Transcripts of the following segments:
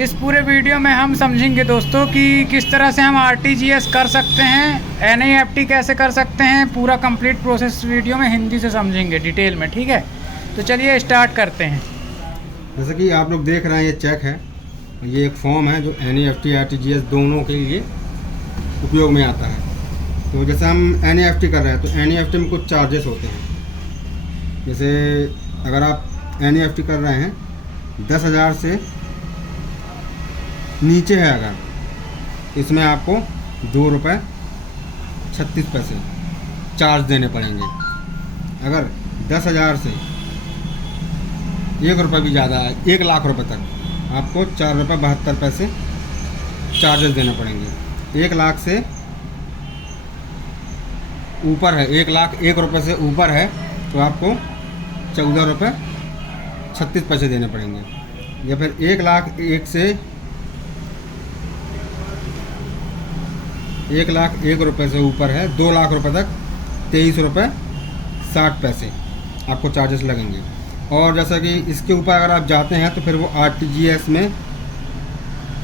इस पूरे वीडियो में हम समझेंगे दोस्तों कि किस तरह से हम आरटीजीएस कर सकते हैं, एनईएफटी कैसे कर सकते हैं। पूरा कंप्लीट प्रोसेस वीडियो में हिंदी से समझेंगे डिटेल में, ठीक है। तो चलिए स्टार्ट करते हैं। जैसे कि आप लोग देख रहे हैं, ये चेक है, ये एक फॉर्म है जो एनईएफटी आरटीजीएस दोनों के लिए उपयोग में आता है। तो जैसे हम एनईएफटी कर रहे हैं तो एनईएफटी में कुछ चार्जेस होते हैं। जैसे अगर आप एनईएफटी कर रहे हैं 10,000 से नीचे है अगर, इसमें आपको ₹2.36 चार्ज देने पड़ेंगे। अगर 10,000 से ₹1 भी ज़्यादा है, 1,00,000 रुपये तक, आपको ₹4.72 चार्जेस देने पड़ेंगे। 1,00,000 से ऊपर है, 1,01,000 से ऊपर है तो आपको ₹14.36 देने पड़ेंगे। या फिर 1,01,000 से 1,01,000 से ऊपर है, 2,00,000 रुपये तक ₹23.60 आपको चार्जेस लगेंगे। और जैसा कि इसके ऊपर अगर आप जाते हैं तो फिर वो आरटीजीएस में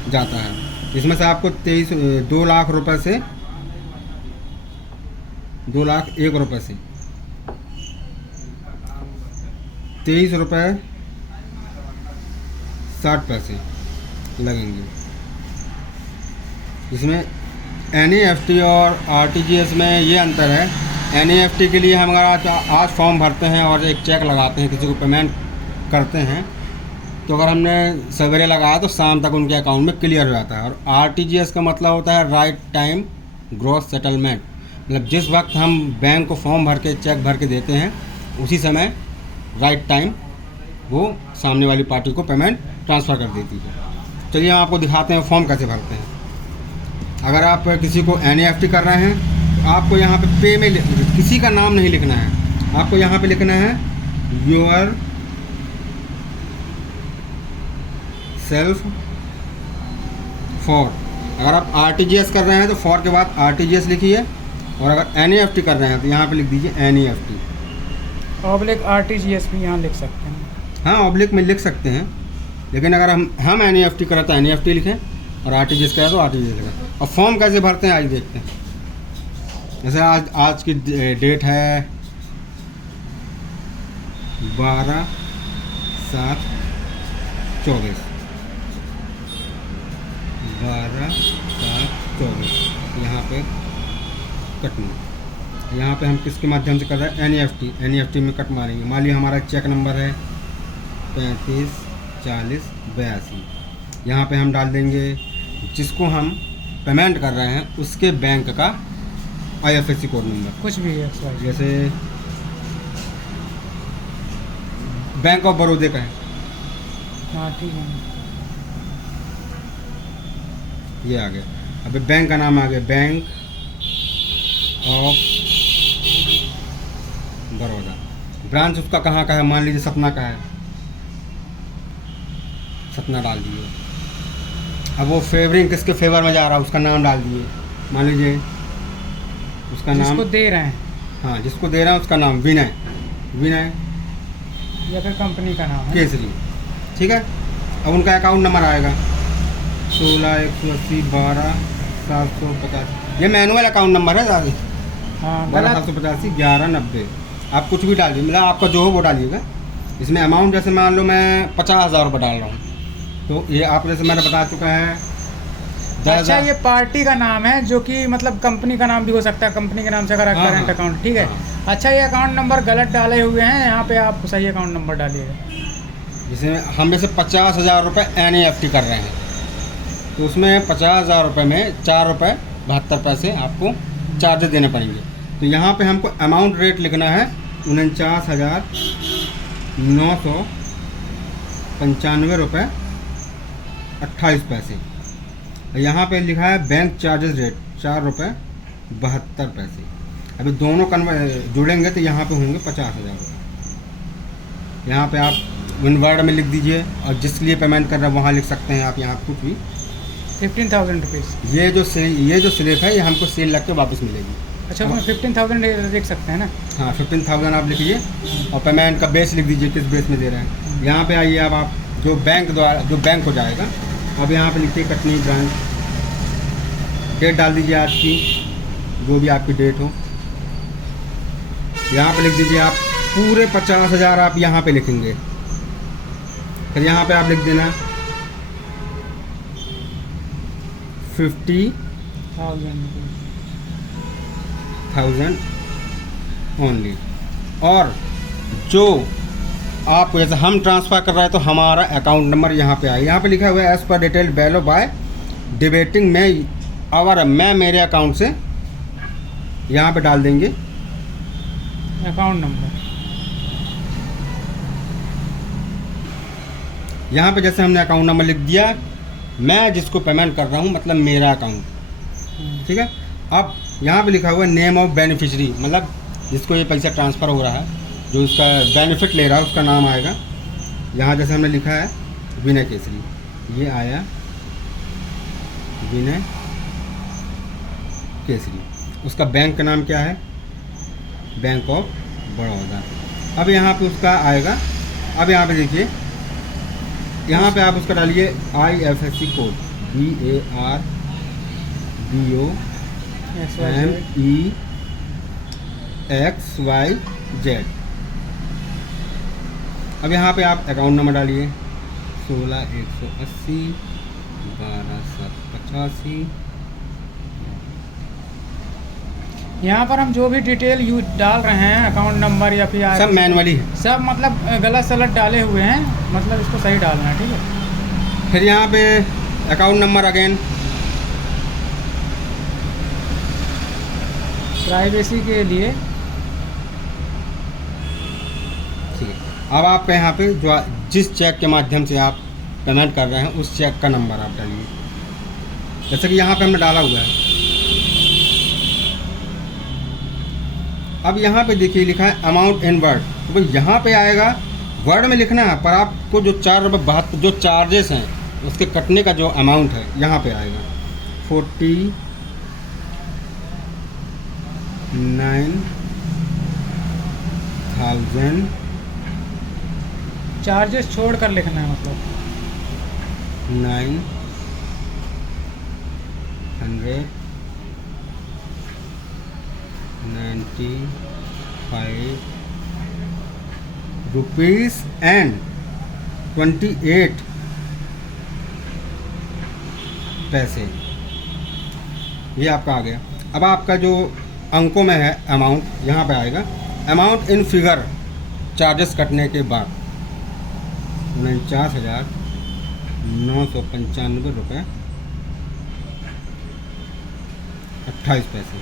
जाता है। इसमें से आपको 2,00,000 रुपये से 2,01,000 से ₹23.60 लगेंगे। इसमें एनईएफटी और आरटीजीएस में ये अंतर है। एनईएफटी के लिए हम अगर आज फॉर्म भरते हैं और एक चेक लगाते हैं, किसी को पेमेंट करते हैं, तो अगर हमने सवेरे लगाया तो शाम तक उनके अकाउंट में क्लियर हो जाता है। और आरटीजीएस का मतलब होता है राइट टाइम ग्रॉस सेटलमेंट, मतलब जिस वक्त हम बैंक को फॉर्म भर के चेक भर के देते हैं उसी समय राइट टाइम वो सामने वाली पार्टी को पेमेंट ट्रांसफ़र कर देती है। चलिए हम आपको दिखाते हैं फॉर्म कैसे भरते हैं। अगर आप किसी को एनईएफटी कर रहे हैं तो आपको यहाँ पे में किसी का नाम नहीं लिखना है, आपको यहाँ पे लिखना है योर सेल्फ फॉर। अगर आप आरटीजीएस कर रहे हैं तो फॉर के बाद आरटीजीएस लिखिए, और अगर एनईएफटी कर रहे हैं तो यहाँ पे लिख दीजिए एनईएफटी। ऑब्लिक आरटीजीएस भी यहाँ लिख सकते हैं। हाँ, ऑब्लिक में लिख सकते हैं, लेकिन अगर हम एनईएफटी करें तो एनईएफटी लिखें और आरटीजीएस करें तो आरटीजीएस लिखें। और फॉर्म कैसे भरते हैं आज देखते हैं। जैसे आज की डेट है 12/7/24, 12/7/24। यहाँ पे कटना, यहाँ पे हम किसके माध्यम से कर रहे हैं, एनईएफटी में कट मारेंगे। मान लीजिए हमारा चेक नंबर है 354082। यहाँ पे हम डाल देंगे जिसको हम पेमेंट कर रहे हैं उसके बैंक का आईएफएससी कोड नंबर, कुछ भी है, जैसे बैंक ऑफ बड़ौदा का है। हाँ ठीक है, ये आ गया। अभी बैंक का नाम आ गया, बैंक ऑफ बड़ौदा। ब्रांच उसका कहाँ का है, मान लीजिए सतना का है, सतना डाल दिए। अब वो फेवरिंग किसके फेवर में जा रहा है उसका नाम डाल दिए। मान लीजिए उसका नाम, जिसको दे रहे हैं, हाँ जिसको दे रहे हैं उसका नाम विनय या फिर कंपनी का नाम है केसरी, ठीक है। अब उनका अकाउंट नंबर आएगा 16/180/12/785। ये मैनुअल अकाउंट नंबर है दादी। हाँ, 12/785/1190। आप कुछ भी डालिए, मतलब आपका जो हो वो डालिएगा। इसमें अमाउंट जैसे मान लो मैं 50,000 रुपये डाल रहा हूँ, तो ये आप जैसे मैंने बता चुका है 10,000। अच्छा, ये पार्टी का नाम है जो कि मतलब कंपनी का नाम भी हो सकता है, कंपनी के नाम से अगर हाँ, करंट अकाउंट, ठीक है। हाँ। अच्छा, ये अकाउंट नंबर गलत डाले हुए हैं, यहाँ पे आप सही अकाउंट नंबर डालिएगा। जिसमें हम जैसे 50,000 रुपये एनईएफटी कर रहे हैं तो उसमें 50,000 रुपये में ₹4.72 आपको चार्जेस देने पड़ेंगे। तो यहाँ पे हमको अमाउंट रेट लिखना है 49,995.28। यहाँ पे लिखा है बैंक चार्जेस रेट ₹4.72। अभी दोनों जुड़ेंगे तो यहाँ पे होंगे 50,000 रुपये। यहाँ पे आप वर्ड में लिख दीजिए, और जिसके लिए पेमेंट कर रहे हैं वहाँ लिख सकते हैं आप, यहाँ कुछ भी 15,000 रुपीज़। ये जो स्लिप है ये हमको सेल लग के वापस मिलेगी। अच्छा, उसमें 15,000 देख सकते हैं ना। हाँ, 15,000 आप लिखिए और पेमेंट का बेस लिख दीजिए, किस बेस में दे रहे हैं। यहाँ पे आइए, अब आप जो बैंक को जाएगा अब यहाँ पे लिखिए कटनी ब्रांच, डेट डाल दीजिए आज की, जो भी आपकी डेट हो। यहाँ पे लिख दीजिए आप पूरे 50,000 आप यहाँ पे लिखेंगे। फिर यहाँ पे आप लिख देना 50,000 ओनली। और जो आपको जैसे हम ट्रांसफ़र कर रहे हैं तो हमारा अकाउंट नंबर यहाँ पे आए, यहाँ पे लिखा हुआ है as per detail value by debating में आवर, मैं मेरे अकाउंट से यहाँ पे डाल देंगे अकाउंट नंबर। यहाँ पे जैसे हमने अकाउंट नंबर लिख दिया, मैं जिसको पेमेंट कर रहा हूँ मतलब मेरा अकाउंट, ठीक है। अब यहाँ पे लिखा हुआ है नेम ऑफ बेनिफिशियरी, मतलब जिसको ये पैसा ट्रांसफ़र हो रहा है, जो इसका बेनिफिट ले रहा है उसका नाम आएगा। यहाँ जैसे हमने लिखा है विनय केसरी, ये आया विनय केसरी। उसका बैंक का नाम क्या है? Bank of Baroda. अब यहाँ पे उसका आएगा। अब यहाँ पे देखिए, यहाँ पे आप उसका डालिए IFSC कोड BARDOMEXYZ। अब यहाँ पे आप अकाउंट नंबर डालिए 16,180 12,785। यहाँ पर हम जो भी डिटेल यूज डाल रहे हैं, अकाउंट नंबर या फिर सब मैनुअली है, सब मतलब गलत सलत डाले हुए हैं, मतलब इसको सही डालना है, ठीक है। फिर यहाँ पे अकाउंट नंबर अगेन, प्राइवेसी के लिए। ठीक है। अब आपके यहाँ पे जो जिस चेक के माध्यम से आप पेमेंट कर रहे हैं उस चेक का नंबर आप डालिए, जैसे कि यहाँ पे हमने डाला हुआ है। अब यहाँ पे देखिए लिखा है अमाउंट इन वर्ड, तो यहाँ पे आएगा वर्ड में लिखना है, पर आपको जो 4.72 जो चार्जेस हैं उसके कटने का जो अमाउंट है यहाँ पे आएगा 49,000। चार्जेस छोड़ कर लिखना है, मतलब 995 रुपीज़ एंड 28 पैसे, ये आपका आ गया। अब आपका जो अंकों में है अमाउंट, यहाँ पे आएगा अमाउंट इन फिगर चार्जेस कटने के बाद 49,995 रुपये 28 पैसे।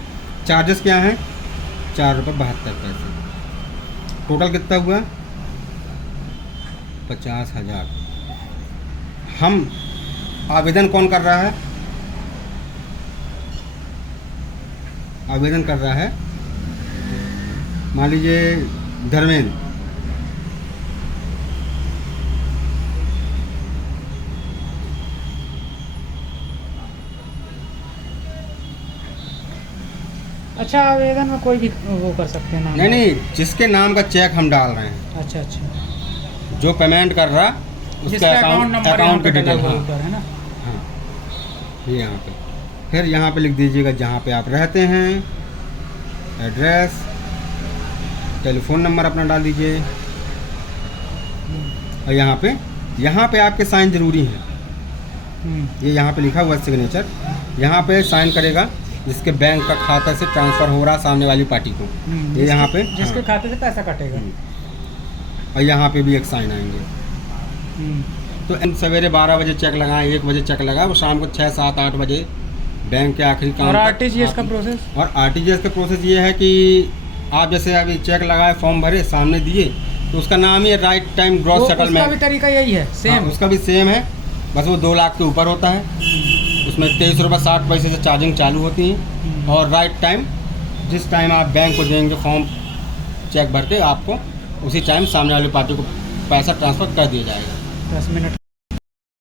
चार्जेस क्या हैं? 4.72 टोटल कितना हुआ? 50,000। हम आवेदन कौन कर रहा है? आवेदन कर रहा है मान लीजिए धर्मेंद्र। अच्छा, आवेदन में कोई भी वो कर सकते हैं नाम? नहीं, जिसके नाम का चेक हम डाल रहे हैं, अच्छा अच्छा, जो पेमेंट कर रहा उसका अकाउंट की डिटेल, है ना। हाँ, ये यहाँ पे। फिर यहाँ पे लिख दीजिएगा जहाँ पे आप रहते हैं, एड्रेस, टेलीफोन नंबर अपना डाल दीजिए। और यहाँ पे आपके साइन ज़रूरी हैं। ये यहाँ पे लिखा हुआ सिग्नेचर, यहाँ पे साइन करेगा जिसके बैंक का खाता से ट्रांसफ़र हो रहा सामने वाली पार्टी को। ये यहाँ पे जिसके खाते से पैसा कटेगा। और यहाँ पे भी एक साइन आएंगे। तो सवेरे 12 बजे चेक लगाएं, 1 बजे चेक लगाएं, वो शाम को 6, 7, 8 बजे बैंक के आखिरी काम। और RTGS का प्रोसेस? और RTGS का प्रोसेस ये है कि आप जैसे अभी चेक लगाए, फॉर्म भरे, सामने दिए, तो उसका नाम ही है राइट टाइम ग्रॉस सेटलमेंट। उसका भी तरीका यही है, सेम? हाँ, उसका भी सेम है, बस वो 2 लाख के ऊपर होता है। उसमें 23 रुपये 60 पैसे से चार्जिंग चालू होती है। और राइट टाइम, जिस टाइम आप बैंक को देंगे फॉर्म चेक भर के, आपको उसी टाइम सामने वाली पार्टी को पैसा ट्रांसफ़र कर दिया जाएगा। 10 मिनट।